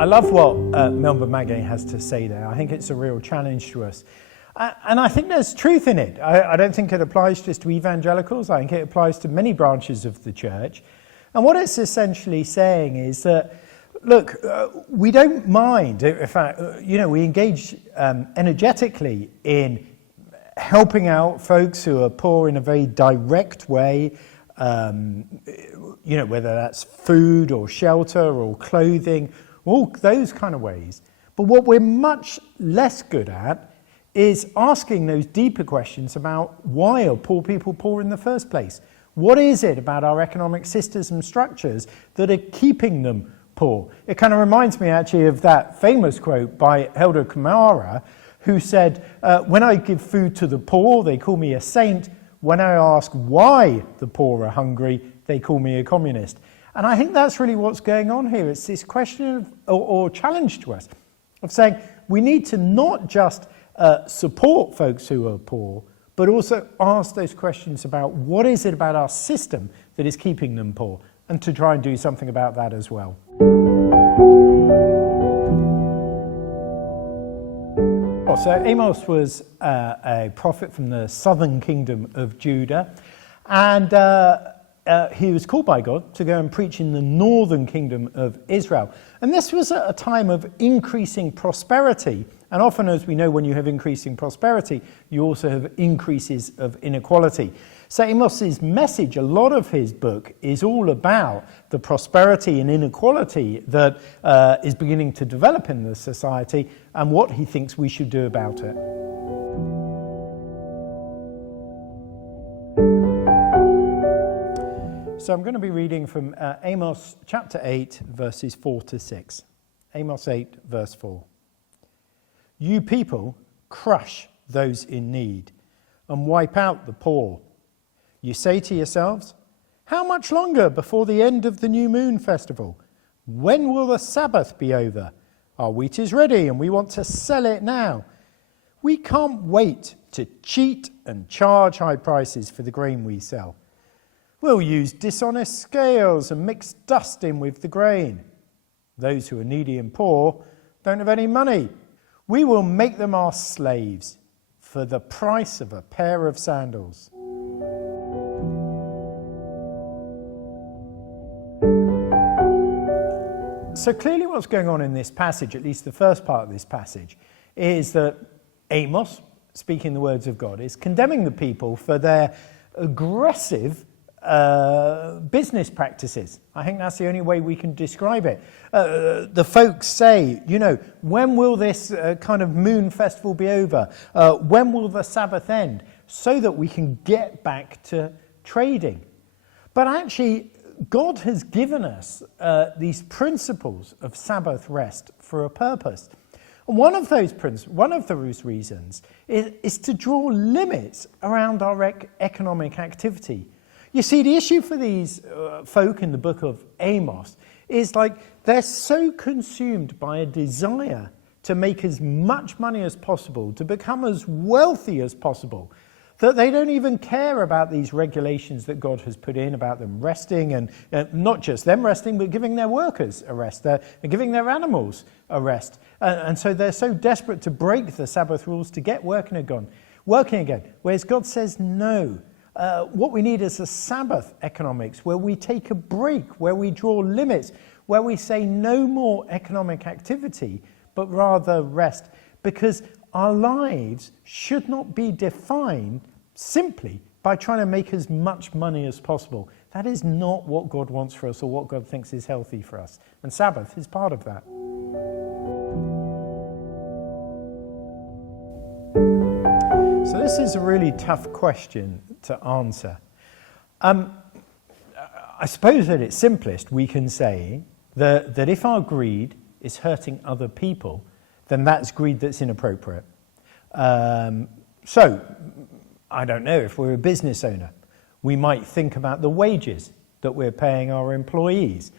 I love what Melba Maguet has to say there. I think it's a real challenge to us. And I think there's truth in it. I don't think it applies just to evangelicals. I think it applies to many branches of the church. And what it's essentially saying is that, look, we don't mind. In fact, we engage energetically in helping out folks who are poor in a very direct way, whether that's food or shelter or clothing, all those kind of ways. But what we're much less good at is asking those deeper questions about why are poor people poor in the first place? What is it about our economic systems and structures that are keeping them poor? It kind of reminds me actually of that famous quote by Helder Camara, who said, when I give food to the poor, they call me a saint. When I ask why the poor are hungry, they call me a communist. And I think that's really what's going on here. It's this question or challenge to us of saying we need to not just support folks who are poor, but also ask those questions about what is it about our system that is keeping them poor, and to try and do something about that as well. So Amos was a prophet from the southern kingdom of Judah, and he was called by God to go and preach in the northern kingdom of Israel. And this was at a time of increasing prosperity. And often, as we know, when you have increasing prosperity, you also have increases of inequality. So Amos's message, a lot of his book, is all about the prosperity and inequality that is beginning to develop in the society and what he thinks we should do about it. So I'm going to be reading from Amos chapter 8, verses 4 to 6. Amos 8, verse 4. You people crush those in need and wipe out the poor. You say to yourselves, how much longer before the end of the new moon festival? When will the Sabbath be over? Our wheat is ready and we want to sell it now. We can't wait to cheat and charge high prices for the grain we sell. We'll use dishonest scales and mix dust in with the grain. Those who are needy and poor don't have any money. We will make them our slaves for the price of a pair of sandals. So clearly what's going on in this passage, at least the first part of this passage, is that Amos, speaking the words of God, is condemning the people for their aggressive business practices. I think that's the only way we can describe it. The folks say, when will this kind of moon festival be over? When will the Sabbath end? So that we can get back to trading. But actually, God has given us these principles of Sabbath rest for a purpose. And one of those reasons is to draw limits around our economic activity. You see, the issue for these folk in the book of Amos is they're so consumed by a desire to make as much money as possible, to become as wealthy as possible, that they don't even care about these regulations that God has put in about them resting, and not just them resting, but giving their workers a rest, and giving their animals a rest. And so they're so desperate to break the Sabbath rules to get working again. Whereas God says no. What we need is a Sabbath economics where we take a break, where we draw limits, where we say no more economic activity, but rather rest. Because our lives should not be defined simply by trying to make as much money as possible. That is not what God wants for us or what God thinks is healthy for us. And Sabbath is part of that. So this is a really tough question to answer. I suppose at its simplest we can say that if our greed is hurting other people, then that's greed that's inappropriate. So, I don't know, if we're a business owner, we might think about the wages that we're paying our employees.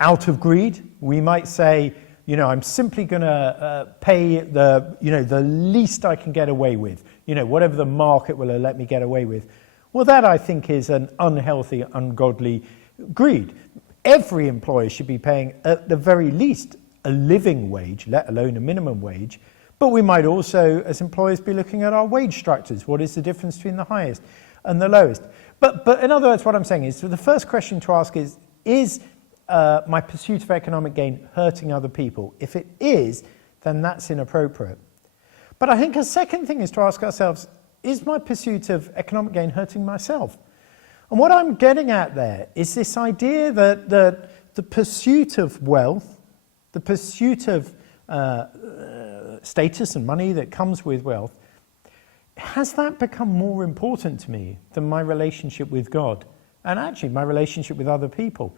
Out of greed, we might say, I'm simply going to pay the least I can get away with, whatever the market will let me get away with. Well, that I think is an unhealthy, ungodly greed. every employer should be paying at the very least a living wage, let alone a minimum wage. But we might also, as employers, be looking at our wage structures. What is the difference between the highest and the lowest? But in other words, what I'm saying is, so the first question to ask is my pursuit of economic gain hurting other people? If it is, then that's inappropriate. But I think a second thing is to ask ourselves, is my pursuit of economic gain hurting myself? And what I'm getting at there is this idea that the pursuit of wealth, the pursuit of status and money that comes with wealth, has that become more important to me than my relationship with God and actually my relationship with other people?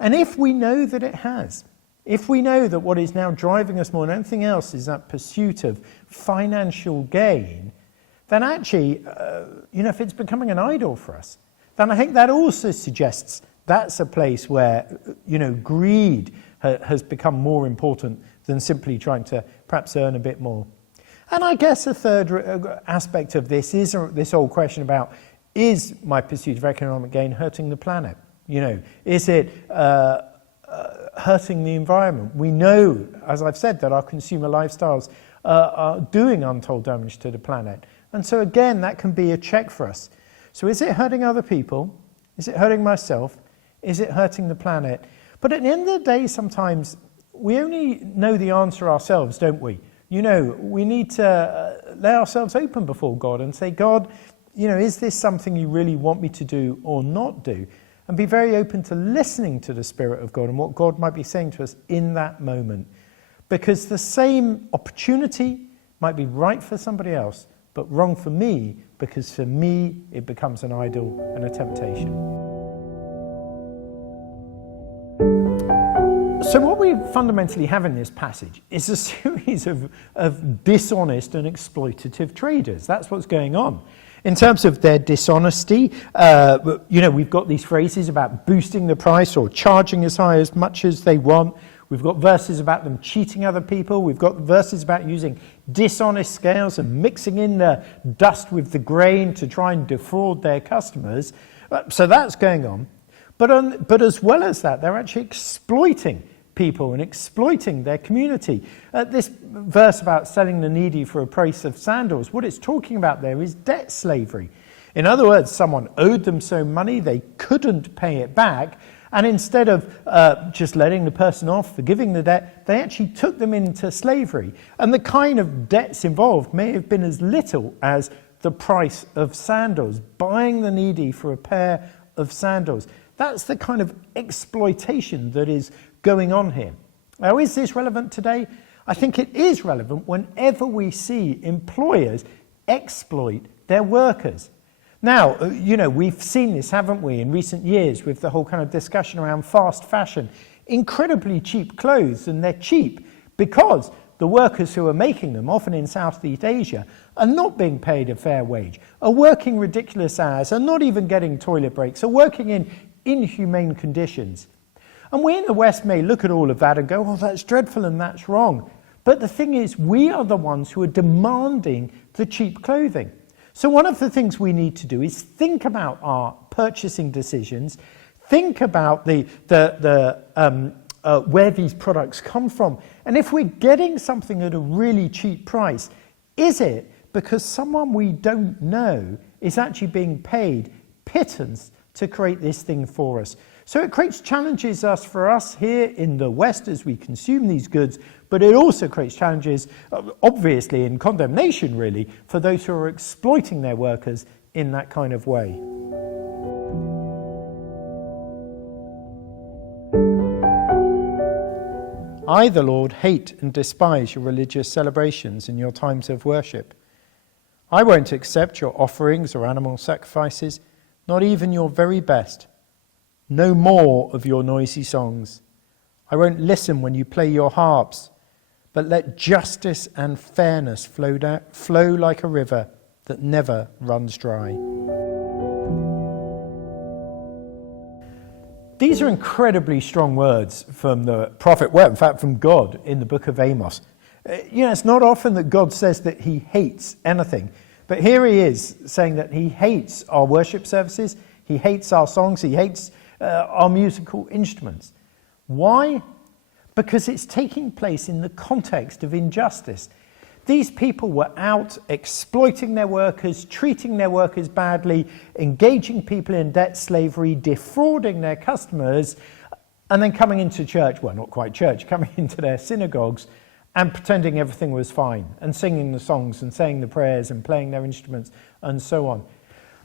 And if we know that it has, if we know that what is now driving us more than anything else is that pursuit of financial gain, then actually, if it's becoming an idol for us, then I think that also suggests that's a place where, greed has become more important than simply trying to perhaps earn a bit more. And I guess a third aspect of this is this old question about, is my pursuit of economic gain hurting the planet? Is it hurting the environment? We know, as I've said, that our consumer lifestyles are doing untold damage to the planet. And so again, that can be a check for us. So is it hurting other people? Is it hurting myself? Is it hurting the planet? But at the end of the day, sometimes we only know the answer ourselves, don't we? We need to lay ourselves open before God and say, God, is this something you really want me to do or not do? And be very open to listening to the Spirit of God and what God might be saying to us in that moment. Because the same opportunity might be right for somebody else, but wrong for me, because for me it becomes an idol and a temptation. So what we fundamentally have in this passage is a series of dishonest and exploitative traders. That's what's going on. In terms of their dishonesty, we've got these phrases about boosting the price or charging as high as much as they want. We've got verses about them cheating other people. We've got verses about using dishonest scales and mixing in the dust with the grain to try and defraud their customers. So that's going on. But as well as that, they're actually exploiting people and exploiting their community. This verse about selling the needy for a price of sandals, what it's talking about there is debt slavery. In other words, someone owed them some money, they couldn't pay it back, and instead of just letting the person off, forgiving the debt, they actually took them into slavery. And the kind of debts involved may have been as little as the price of sandals, buying the needy for a pair of sandals. That's the kind of exploitation that is going on here. Now, is this relevant today? I think it is relevant whenever we see employers exploit their workers. Now, we've seen this, haven't we, in recent years with the whole kind of discussion around fast fashion. Incredibly cheap clothes, and they're cheap because the workers who are making them, often in Southeast Asia, are not being paid a fair wage, are working ridiculous hours, are not even getting toilet breaks, are working in inhumane conditions. And we in the West may look at all of that and go, oh, that's dreadful and that's wrong. But the thing is, we are the ones who are demanding the cheap clothing. So one of the things we need to do is think about our purchasing decisions, think about where these products come from. And if we're getting something at a really cheap price, is it because someone we don't know is actually being paid pittance to create this thing for us? So it creates challenges for us here in the West as we consume these goods, but it also creates challenges, obviously, in condemnation, really, for those who are exploiting their workers in that kind of way. I, the Lord, hate and despise your religious celebrations and your times of worship. I won't accept your offerings or animal sacrifices, not even your very best. No more of your noisy songs. I won't listen when you play your harps, but let justice and fairness flow like a river that never runs dry. These are incredibly strong words from the prophet, well, in fact, from God in the book of Amos. It's not often that God says that he hates anything, but here he is saying that he hates our worship services, he hates our songs, he hates our musical instruments. Why? Because it's taking place in the context of injustice. These people were out exploiting their workers, treating their workers badly, engaging people in debt slavery, defrauding their customers, and then coming into church, well, not quite church, coming into their synagogues and pretending everything was fine, and singing the songs and saying the prayers and playing their instruments and so on.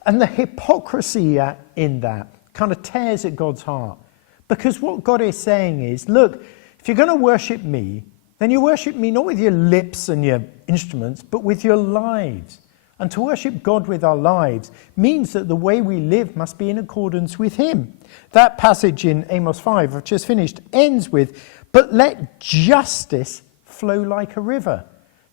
And the hypocrisy in that kind of tears at God's heart. Because what God is saying is, look, if you're going to worship me, then you worship me not with your lips and your instruments, but with your lives. And to worship God with our lives means that the way we live must be in accordance with him. That passage in Amos 5, I've just finished, ends with, but let justice flow like a river.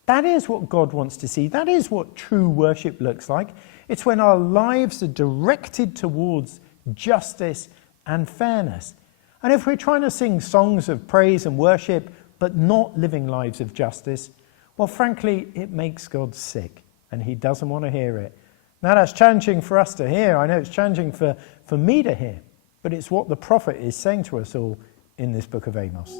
That is what God wants to see. That is what true worship looks like. It's when our lives are directed towards justice and fairness. And if we're trying to sing songs of praise and worship, but not living lives of justice, well, frankly, it makes God sick, and he doesn't want to hear it. Now, that's challenging for us to hear. I know it's challenging for me to hear, but it's what the prophet is saying to us all in this book of Amos.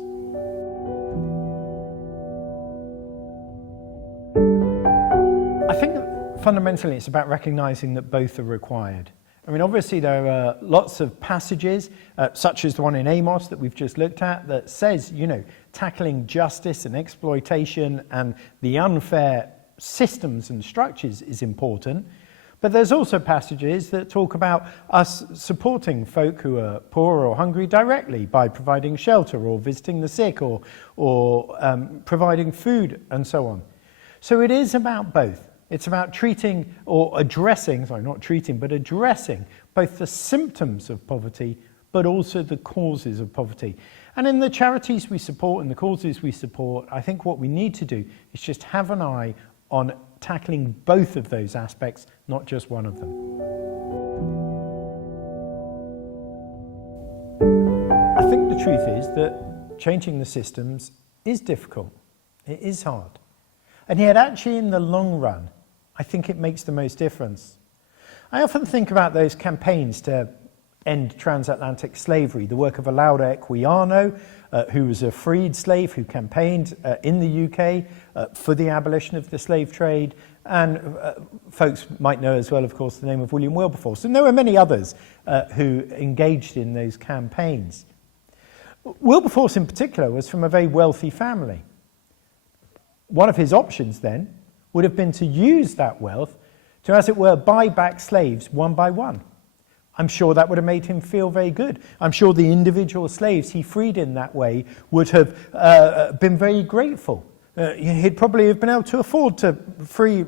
I think that fundamentally it's about recognizing that both are required. I mean, obviously there are lots of passages, such as the one in Amos that we've just looked at, that says, tackling justice and exploitation and the unfair systems and structures is important. But there's also passages that talk about us supporting folk who are poor or hungry directly by providing shelter or visiting the sick or providing food and so on. So it is about both. It's about treating or addressing, addressing both the symptoms of poverty, but also the causes of poverty. And in the charities we support and the causes we support, I think what we need to do is just have an eye on tackling both of those aspects, not just one of them. I think the truth is that changing the systems is difficult. It is hard. And yet actually in the long run, I think it makes the most difference. I often think about those campaigns to end transatlantic slavery, the work of Laura Equiano, who was a freed slave who campaigned in the UK for the abolition of the slave trade, and folks might know as well, of course, the name of William Wilberforce. And there were many others who engaged in those campaigns. Wilberforce in particular was from a very wealthy family. One of his options then would have been to use that wealth to, as it were, buy back slaves one by one. I'm sure that would have made him feel very good. I'm sure the individual slaves he freed in that way would have been very grateful. He'd probably have been able to afford to free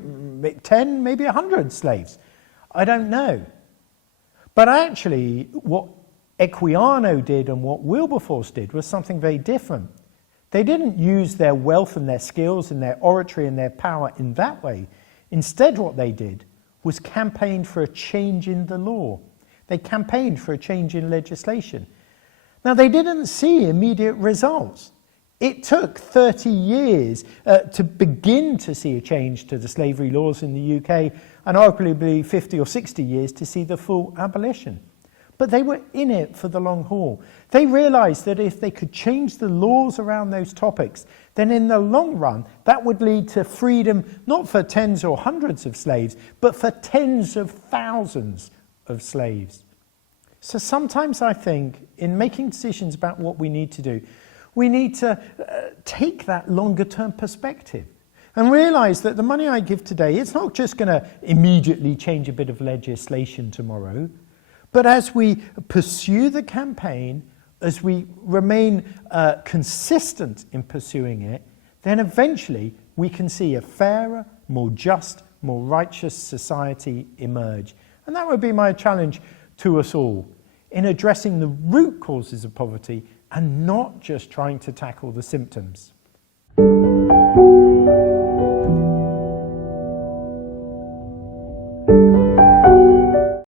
10, maybe 100 slaves. I don't know. But actually, what Equiano did and what Wilberforce did was something very different. They didn't use their wealth and their skills and their oratory and their power in that way. Instead, what they did was campaign for a change in the law. They campaigned for a change in legislation. Now, they didn't see immediate results. It took 30 years to begin to see a change to the slavery laws in the UK, and arguably 50 or 60 years to see the full abolition. But they were in it for the long haul. They realized that if they could change the laws around those topics, then in the long run, that would lead to freedom, not for tens or hundreds of slaves, but for tens of thousands of slaves. So sometimes I think in making decisions about what we need to do, we need to take that longer term perspective and realize that the money I give today, it's not just going to immediately change a bit of legislation tomorrow. But as we pursue the campaign, as we remain consistent in pursuing it, then eventually we can see a fairer, more just, more righteous society emerge. And that would be my challenge to us all, in addressing the root causes of poverty and not just trying to tackle the symptoms.